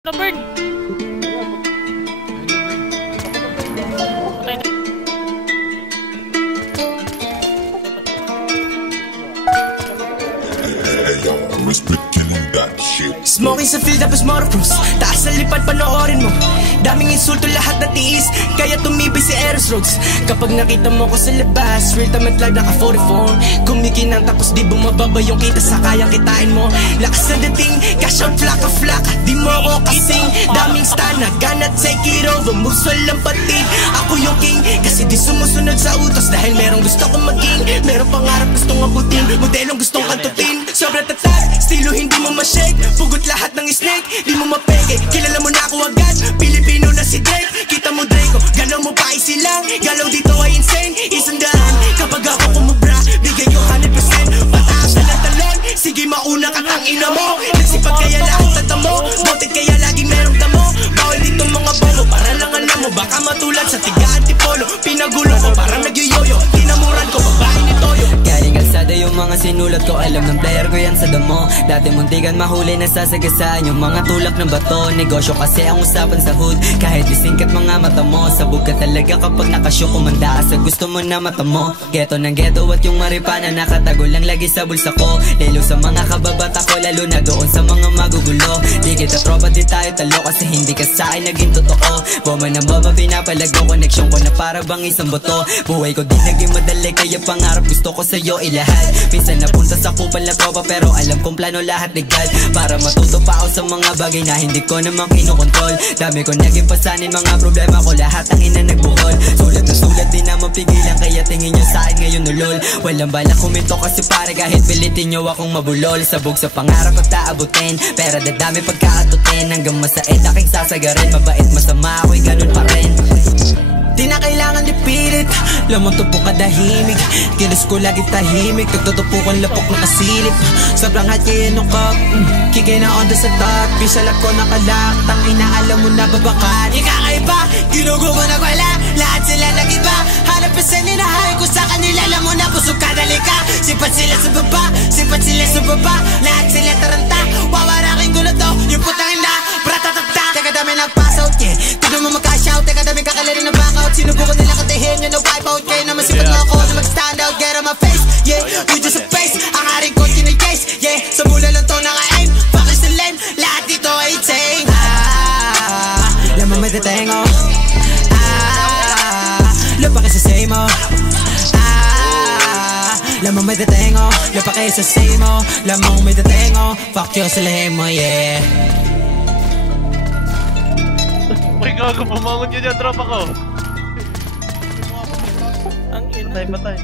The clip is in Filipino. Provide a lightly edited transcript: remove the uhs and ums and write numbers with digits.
The bird. Smoking sa field tapos motorcross, taas sa lipad panoorin mo. Daming insulto lahat na tiis, kaya tumibay si Eros Rhodes. Kapag nakita mo ko sa labas, real time at live naka 44. Kumikinang tapos di bumababa yung kita sa kayang kitain mo. Lakas na dating, cash out flaka-flaka, di mo ko kasing. Daming stana, gonna take it over, moves walang patid. Ako yung king, kasi di sumusunod sa utos. Dahil merong gusto kong maging, merong pangarap gustong abutin, modelong gustong kantutin. Sobrang tatag, estilo hindi mo ma-shake, pugot lahat ng snake, di mo mapeke. Kilala mo na ako agad, Pilipino na si Drake. Kita mo Draco, galaw mo pa isilang, galaw dito ay insane. Isandaan, kapag ako kumubra, bigay ko 100%. Pataas na ng talon, sige mauna ka tangina mo. Nagsipag kaya lahat tatamo, boted kaya lagi merong damo. Bawal dito mga bobo, para lang alam mo, baka matulad sa tiga antipolo. Pinagulo ko, parang nagyoyoyo, tinamuran ko, babae ni Toyo. Galing kalsada yung mga sinulat ko, alam ng player ko yan sa damo. Dati muntikan mahuli, nasasagasaan yung mga tulak ng bato. Negosyo kasi ang usapan sa hood, kahit isingkat mga mata mo. Sabog ka talaga kapag nakasyo, kumanda ka sa gusto mo na mata mo. Geto ng geto at yung maripana, nakatago lang lagi sa bulsa ko. Lalo sa mga kababata ko, lalo na doon sa mga magugulo. Di kita tropa, di tayo talo, kasi hindi ka sa akin naging totoo. Bomba ng bomba, pinapalago, koneksyon ko na para bang isang boto. Buhay ko di naging madali, kaya pangarap gusto ko sa'yo ilahat. Minsan napunta sa kupal na tropa, pero alam kong plano lahat ni God, para matuto pa ako sa mga bagay na hindi ko naman kinokontrol. Dami ko naging pasanin, mga problema ko lahat ang ina nagbuhol. Sulat na sulat, di naman pigilan, kaya tingin nyo sa akin ngayon ulol. Walang balak kuminto kasi pare, kahit pilitin nyo akong mabulol. Sabog sa pangarap at taabutin, pera dadami pagkakatutin. Hanggang masait aking sasagarin, mabait masama ako'y ganun pa rin. Di na kailangan ipilit, lamang tupok kadahimik. Kilos ko lagi tahimik, nagtutupukon lapok na kasilip. Sobrang hatyin ko, kikay na onda sa top. Pisalat ko nakalak, tangina alam mo na babakan. Ikakaiba, ginugo mo na wala, lahat sila nag-iba. 100% ninahay ko sa kanila, alam mo na busog ka dalika. Sipat sila sa baba, sipat sila sa baba, lahat sila taranta. Wawaraking gulo to, yung putang ina, bratatata. Teka dami nagpasout, yeah, tignan mo magka-shout. Teka dami kakalarin na backout, sinubukan nila katihin yun na wipe out. Kayo naman sipat mo ako na mag-stand out, get on my face, yeah, you just a face. Ang haring ko kinay-case, yeah, sa mula lang to naka-aim. Bakit sa lane, lahat dito ay tame. Lamang may datengo, lupa kayo sa same mo. Lamang may datengo, lupa kayo sa same mo. Lamang may datengo, fuck you sa lehe mo, yeah. May gago, pumangon yun yung tropa ko. Ang ina. Patay.